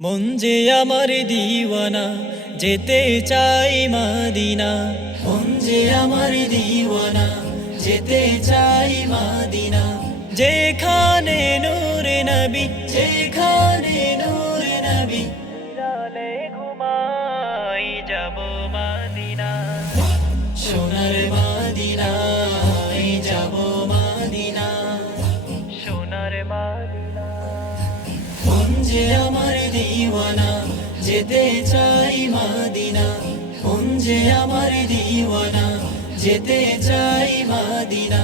মন যে আমার দিওয়ানা, যেতে চাই মদিনা। মন যে আমার দিওয়ানা, যেতে চাই মদিনা। যেখানে নূরে নবী, যেখানে নূরে নবী, নিরালে ঘুমাই যাব মদিনা। সোনার মদিনায় যাব মদিনা, সোনার মদিনা। মন যে আমার দিওয়ানা, যেতে চাই মদিনা। মন যে আমার দিওয়ানা, যেতে চাই মদিনা।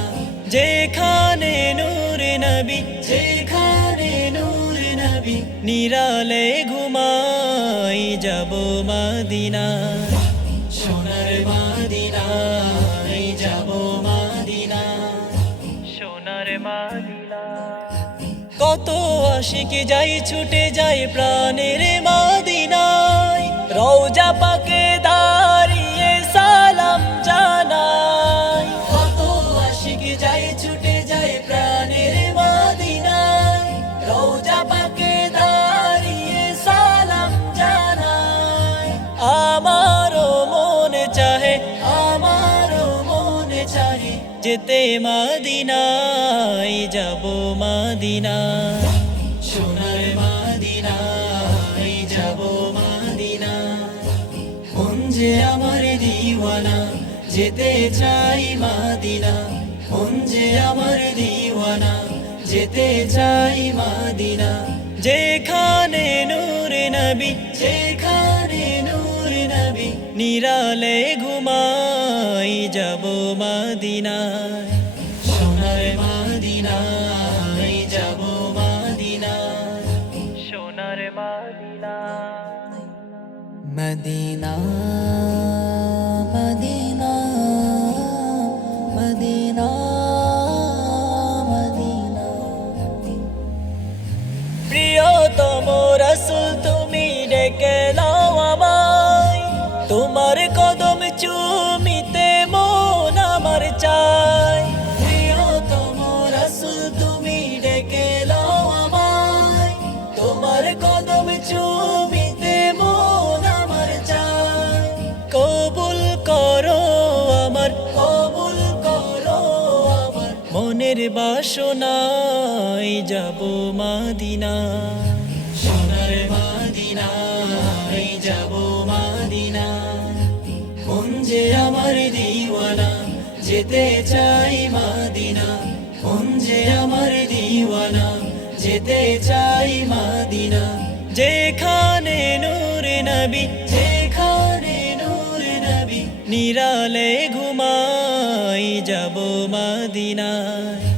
যেখানে নূরে নবী, যেখানে নূরে নবী, নিরালে ঘুমাই যাব মদিনা। সোনার মদিনায় যাব মদিনা, সোনার মদিনা। কত আশিক যাই ছুটে যায় প্রাণের মদিনায়, রওজা পাকে দাঁড়িয়ে সালাম জানাই। কত আশিক যাই ছুটে যায় প্রাণের মদিনায়, রওজা পাকে দাঁড়িয়ে সালাম জানাই। আমারও মনে চাহে, আমারও মনে চাহে, যেতে মদিনায় যাব মদিনা। সোনার মদিনায় যাব মদিনা। মন যে আমার দিওয়ানা, যেতে চাই মদিনা। মন যে আমার দিওয়ানা, যেতে চাই মদিনা। যেখানে নূরে নবী, যেখানে নূরে নবী, নিরালে ঘুমাই যাব মদিনা। সোনার মদিনায় যাব মদিনা, সোনার Medina. Medina Medina Medina Medina. প্রিয়তম রাসূল তুমি ডেকে নাও আমায়, তোমার কদম চুমিতে মন আমার চায়। প্রিয়তম রাসূল তুমি ডেকে নাও আমায়, তোমার কদম চুমিতে মন আমার চায়। কবুল করো আমার, কবুল করো আমার, মনের বাসনায় যাব মদিনা। সোনার মদিনায় যাব মদিনা। মন যে আমার দিওয়ানা, যেতে চাই মদিনা। মন যে আমার দিওয়ানা, যেতে চাই মদিনা। যেখানে নূরে নবী, যেখানে নূরে নবী, নিরালে ঘুমাই যাব মদিনায়।